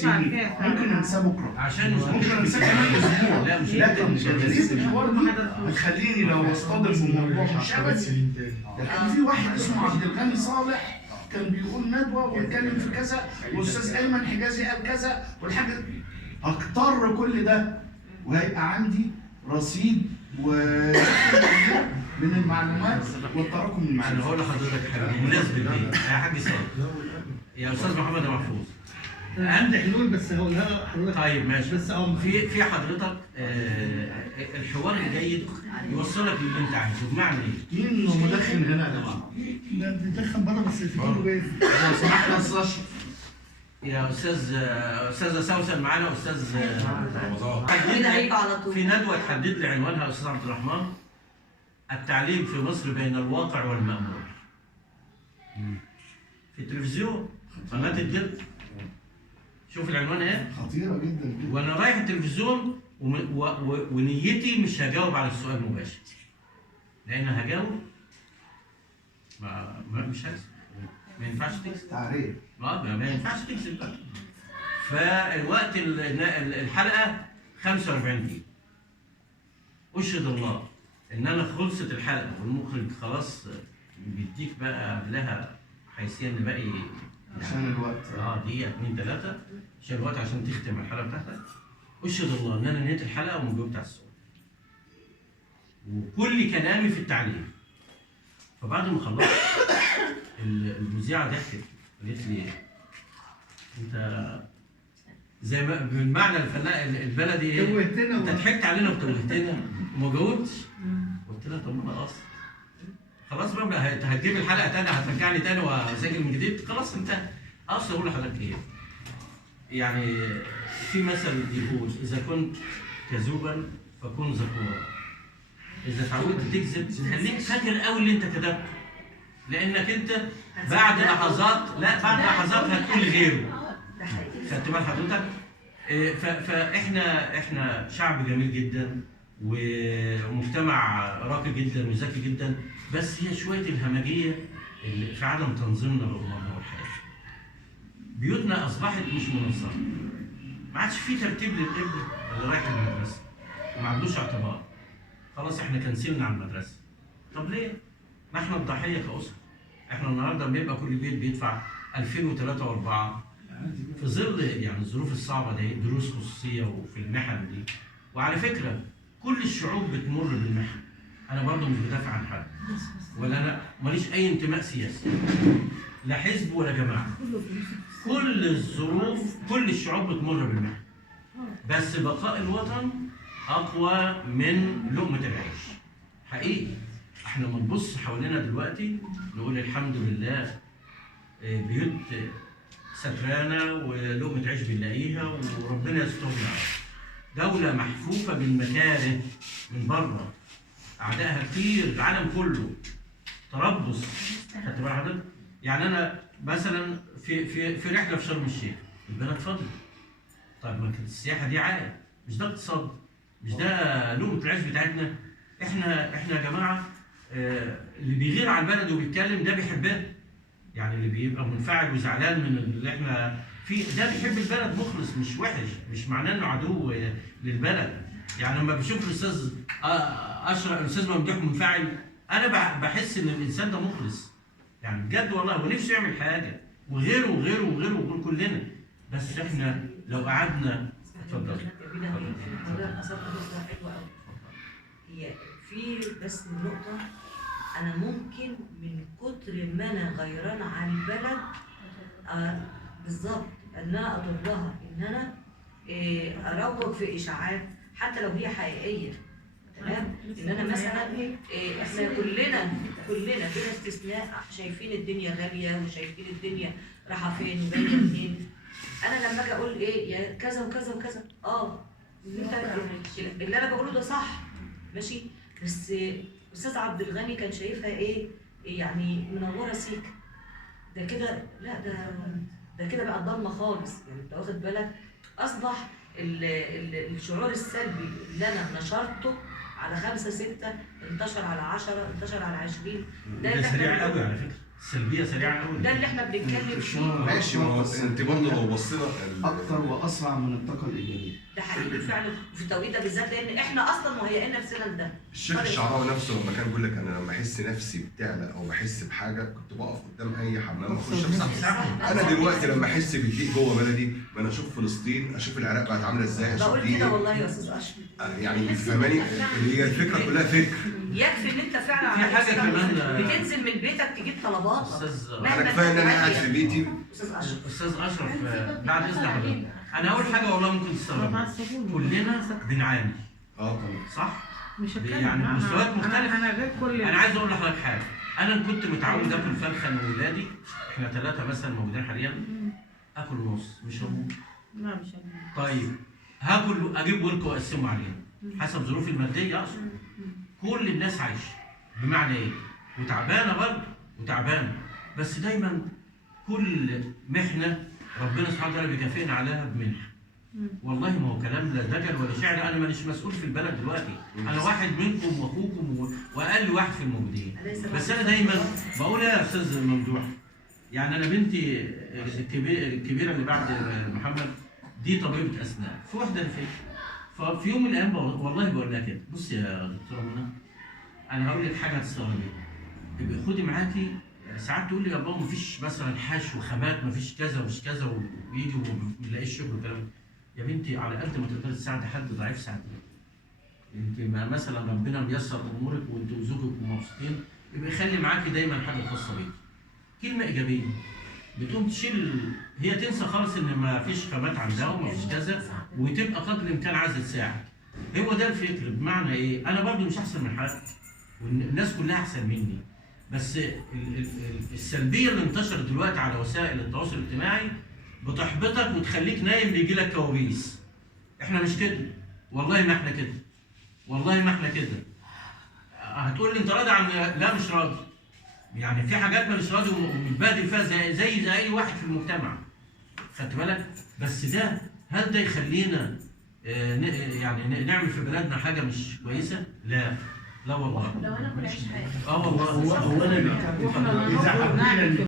سنين، ممكن ننساه بكره، عشان ممكن ننساه كمان اسبوع. لا مش لكن جداريه الحوار دي هتخليني لو اصطدم بموضوع مش ابدي. ده كان في واحد اسمه عبد الغني صالح كان بيقول ندوه واتكلم في كذا، واستاذ ايمن حجازي قال كذا، والحاجه اكتر كل ده وهيبقى عندي رصيد من المعلومات والتراكم انا المعلومات. هقول لحضرتك حاجه بمناسبه دي يا حاج سيد، يا استاذ محمد محفوظ. عندي حلول بس هقولها لحضرتك. طيب ماشي. بس في حضرتك الحوار الجيد يوصلك للي انت عايزه، بمعنى ايه؟ مين مدخن هنا يا جماعه؟ لا بندخن بره بس في كله جاي. لو سمحت يا استاذ اشرف. يا استاذه سوسن معانا، استاذ رمضان. في ندوه تحدد لي عنوانها يا استاذ عبد الرحمن، التعليم في مصر بين الواقع والمأمول. في التلفزيون قناه الدل. شوف العنوان ايه؟ خطيره جدا جدا. وانا رايح التلفزيون ونيتي مش هجاوب على السؤال مباشر، لان هجاوب مش هكسب، ما ينفعش تكسب. تعريف. ما ينفعش تكسب بقى. فالوقت الحلقه 45 دقيقه. اشهد الله ان انا خلصت الحلقه والمخرج خلاص بيديك بقى قبلها حيثيا ان باقي عشان الوقت دقيقه 2 3 عشان الوقت عشان تختم الحلقه بتاعتك. اشهد الله ان انا نهيت الحلقه وما جاوبت على السؤال. وكل كلامي في التعليم. فبعد ما خلصت المذيعه ضحكت قالت لي انت زي ما بالمعنى البلدي توهتنا انت ضحكت علينا وتوهتنا وما جاوبتش. قلت لها طب ما انا قصد خلاص بقى هتجيب الحلقه تاني هترجعني تاني واسجل من جديد خلاص انتهى. اصل اقول لحضرتك ايه؟ يعني في مثل بيقول اذا كنت كذوبا فكن ذكورا. اذا اتعودت تكذب خليك فاكر قوي اللي انت كتبته، لانك انت بعد لحظات هتقول غيره. خدت بال حضرتك؟ فاحنا شعب جميل جدا ومجتمع راقي جدا وذكي جدا، بس هي شويه الهمجيه اللي في عدم تنظيمنا للامور والحياه. بيوتنا اصبحت مش منظمه. ما عادش في ترتيب للابن اللي رايح المدرسه وما عندوش اعتبار. خلاص احنا كنسلنا على المدرسه. طب ليه؟ ما احنا الضحيه كاسره. احنا النهارده بيبقى كل بيت بيدفع 2003 و4 في ظل يعني الظروف الصعبه دي، دروس خصوصيه وفي المحن دي. وعلى فكره كل الشعوب بتمر بالمحن. انا برضه مش بدافع عن حد ولا انا ماليش اي انتماء سياسي لا حزب ولا جماعه. كل الظروف كل الشعوب بتمر بالمحن، بس بقاء الوطن اقوى من لقمه العيش. حقيقي احنا لما نبص حوالينا دلوقتي نقول الحمد لله بيوت سترانه ولقمه عيش بنلاقيها وربنا يسترنا. دوله محفوفه بالمكاره من بره، اعدائها كتير، العالم كله تربص. خدت بال حضرتك؟ يعني انا مثلا في رحله في شرم الشيخ، البلد فاضيه. طيب ما كانت السياحه دي عائد، مش ده اقتصاد؟ مش ده لقمه العيش بتاعتنا؟ احنا يا جماعه اللي بيغير على البلد وبيتكلم ده بيحبها. يعني اللي بيبقى منفعل وزعلان من اللي احنا فيه ده بيحب البلد مخلص، مش وحش، مش معناه انه عدو للبلد. يعني لما بشوف الاستاذ اشرف الاستاذ ممدوح منفعل انا بحس ان الانسان ده مخلص. يعني بجد والله ونفسه يعمل حاجه وغيره وغيره وغيره وغيره كلنا. بس احنا لو قعدنا اتفضل. هي في بس نقطة، أنا ممكن من كتر ما أنا غيرانة عن البلد بالظبط إن أنا أضرها، إن أنا أروج في إشاعات حتى لو هي حقيقية. تمام؟ إن أنا مثلا إحنا كلنا بلا استثناء شايفين الدنيا غالية وشايفين الدنيا رايحة فين وجاية منين. أنا لما أجي أقول يا كذا وكذا وكذا اللي أنا بقوله ده صح ماشي، بس استاذ عبد الغني كان شايفها يعني منوره سيك. ده كده لا ده كده بقى ضلمه خالص. يعني انت واخد بالك اصبح الشعور السلبي اللي انا نشرته على 5 6 انتشر على 10 انتشر على 20. ده سريع قوي على فكره. سلبيه سريعه قوي. ده اللي احنا بنتكلم فيه. ماشي، ما هو انت برضه لو بصينا اكتر واسرع من الطاقه الايجابيه. ده حقيقي فعلا في التوقيت ده بالذات، لان احنا اصلا مهيئين نفسنا لده. الشيخ الشعراوي نفسه لما كان بيقول لك انا لما احس نفسي بتعلى او بحس بحاجه كنت بقف قدام اي حمام اخش امسح. انا دلوقتي لما احس بالضيق جوه بلدي، ما انا اشوف فلسطين، اشوف العراق بقت عامله ازاي، اشوف بقول كده والله يا استاذ اشرف. يعني انت فاهماني؟ اللي هي الفكره كلها فكر. يكفي ان انت فعلا في حاجة كمان، بتنزل من بيتك تجيب طلباتك. استاذ انا كفايه ان انا قاعد في بيتي. استاذ اشرف، استاذ اشرف، بعد اذن حضرتك، انا اول حاجه والله ممكن تستغرب، كلنا بنعاني طبعا. صح؟ مش هتكلم يعني بقى، مستويات مختلفة. انا غير كل انا عايز اقول لحضرتك حاجه، انا كنت متعود اكل فرخه انا وولادي، احنا 3 مثلا موجودين حاليا، اكل نص مش ربع. لا مش هتكلم. طيب هاكل اجيب ورك واقسمه علينا حسب ظروفي الماديه اقصد. كل الناس عايشه بمعنى ايه؟ وتعبانه برضه وتعبانه، بس دايما كل محنه ربنا سبحانه وتعالى بيكافئنا عليها بمنحه. والله ما هو كلام لا دجل ولا شعر، انا مانيش مسؤول في البلد دلوقتي، انا واحد منكم واخوكم واقل واحد في الموجودين. بس انا دايما بقول يا استاذ ممدوح، يعني انا بنتي الكبيره اللي بعد محمد دي طبيبه اسنان في وحده ريفيه، ففي يوم من الايام والله بقول لها كده، بصي يا دكتوره منى، انا هقول لك حاجه هتستغربيها، ابقي خدي معاكي، ساعات تقول لي يا بابا مفيش مثلا حشو خامات، مفيش كذا ومش كذا، ويجي وما يلاقيش شغل والكلام ده. يا بنتي على قد ما تقدري تساعدي حد ضعيف ساعديه. انت ما مثلا ربنا ميسر امورك وانت وزوجك مبسوطين، يبقى خلي معاكي دايما حاجه خاصه بيكي. كلمه ايجابيه بتقوم تشيل، هي تنسى خالص ان ما فيش خامات عندها وما فيش كذا، وتبقى قدر الامكان عايزه تساعد. هو ده الفكر، بمعنى ايه؟ انا برضو مش احسن من حد والناس كلها احسن مني، بس السلبيه اللي انتشرت دلوقتي على وسائل التواصل الاجتماعي بتحبطك وتخليك نايم بيجي لك كوابيس. احنا مش كده، والله ما احنا كده، والله ما احنا كده. هتقول لي انت راضي عن، لا مش راضي. يعني في حاجات مش راضي ومتبادل فيها زي اي واحد في المجتمع. خدت بالك؟ بس ده هل ده يخلينا يعني نعمل في بلادنا حاجه مش كويسه؟ لا لا والله. لو انا كنت عايش حياتي والله هو انا بيزعل